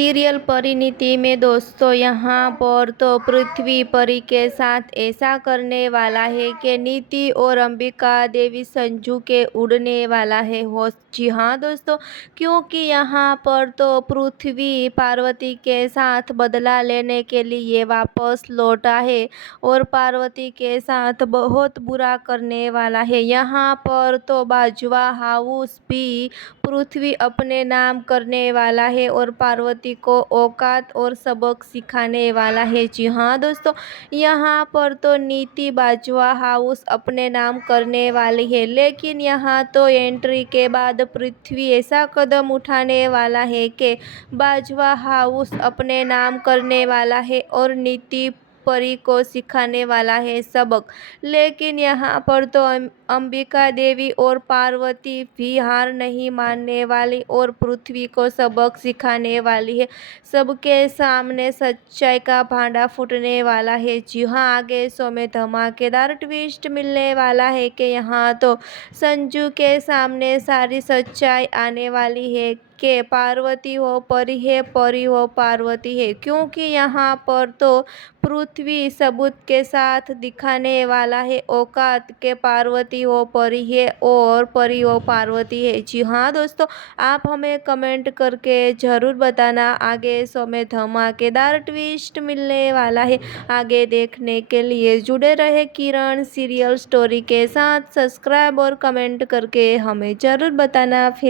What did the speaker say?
Serial Parineeti में दोस्तों यहाँ पर तो पृथ्वी परी के साथ ऐसा करने वाला है कि नीति और अंबिका देवी संजू के उड़ने वाला है होश। जी हाँ दोस्तों, क्योंकि यहाँ पर तो पृथ्वी पार्वती के साथ बदला लेने के लिए वापस लौटा है और पार्वती के साथ बहुत बुरा करने वाला है। यहाँ पर तो बाजवा हाउस भी पृथ्वी अपने नाम करने वाला है और पार्वती को औकात और सबक सिखाने वाला है। जी हाँ दोस्तों, यहाँ पर तो नीति बाजवा हाउस अपने नाम करने वाली है, लेकिन यहाँ तो एंट्री के बाद पृथ्वी ऐसा कदम उठाने वाला है कि बाजवा हाउस अपने नाम करने वाला है और नीति परी को सिखाने वाला है सबक। लेकिन यहाँ पर तो अंबिका देवी और पार्वती भी हार नहीं मानने वाली और पृथ्वी को सबक सिखाने वाली है। सबके सामने सच्चाई का भांडा फूटने वाला है। जी हाँ, आगे शो में धमाकेदार ट्विस्ट मिलने वाला है कि यहाँ तो संजू के सामने सारी सच्चाई आने वाली है कि पार्वती हो परी है, परी हो पार्वती है, क्योंकि यहाँ पर तो पृथ्वी सबूत के साथ दिखाने वाला है औकात के पार्वती हो परी है और परी हो पार्वती है। जी हाँ दोस्तों, आप हमें कमेंट करके ज़रूर बताना आगे शो में धमाकेदार ट्विस्ट मिलने वाला है। आगे देखने के लिए जुड़े रहे किरण सीरियल स्टोरी के साथ। सब्सक्राइब और कमेंट करके हमें ज़रूर बताना। फिर